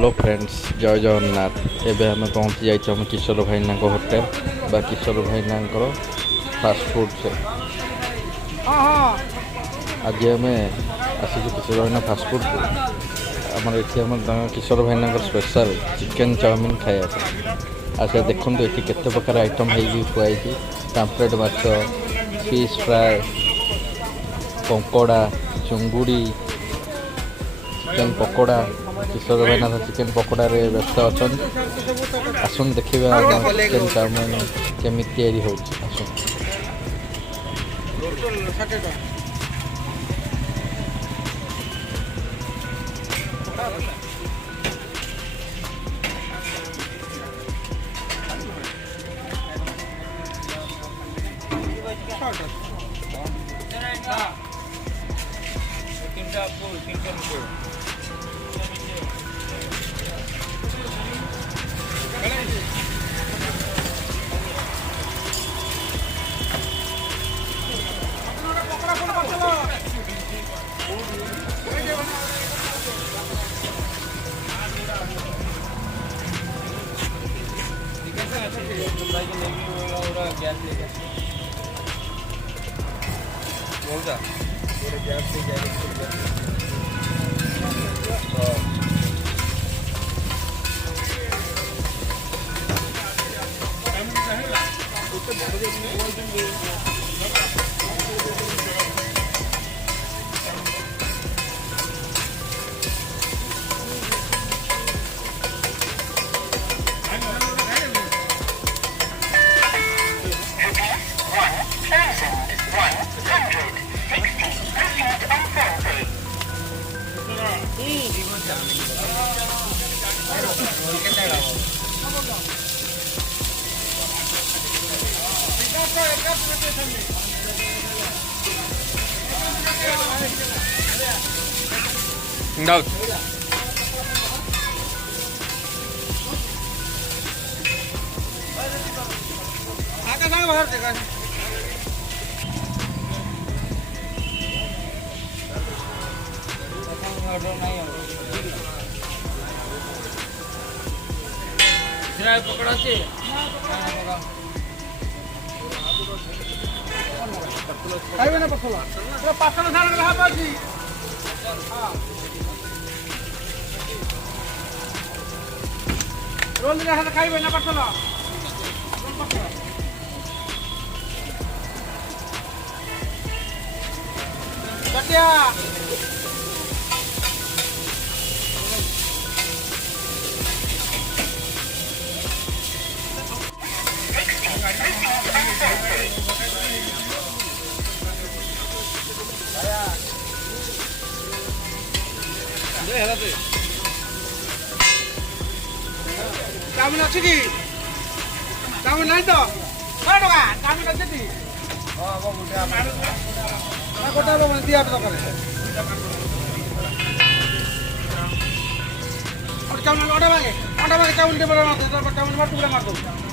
Hello friends जय जगन्नाथ। एबे आम पहुँची जाइए किशोर भाईना होटेल बा किशोर भाईना फास्ट फूड से। आज आम आसी किशोर भाईना फास्ट फूड को आमर ये किशोर भाईना स्पेशल चिकेन चाउमिन खाया। अच्छा देखो ये केते प्रकार आइटम खुआई पाम्पलेट माछ फिश फ्राए कंकड़ा चुंगुड़ी चिकेन पकोड़ा। किशोर भाईना चिकेन पकोड़ा रे व्यस्त अच्छा आसन देखा चिकेन चाउमिन केमी तैयारी हो। Đâu. Agak sana bahar dekat. Sirai पकड़ा से खाइबे ना पसला तो पासन सारा रहा बाजी। हां रोल ले हाथ खाइबे ना पसला कटिया चाउमिन अच्छी की चाउमिन नहीं तो कौन टका चाउमिन अच्छी थी हां वो गुटिया ना गोटा रो दिया तो करे और चाउमिन ऑर्डर मांगे चाउमिन दे बोला ना तो चाउमिन मार टुकड़ा मार दो।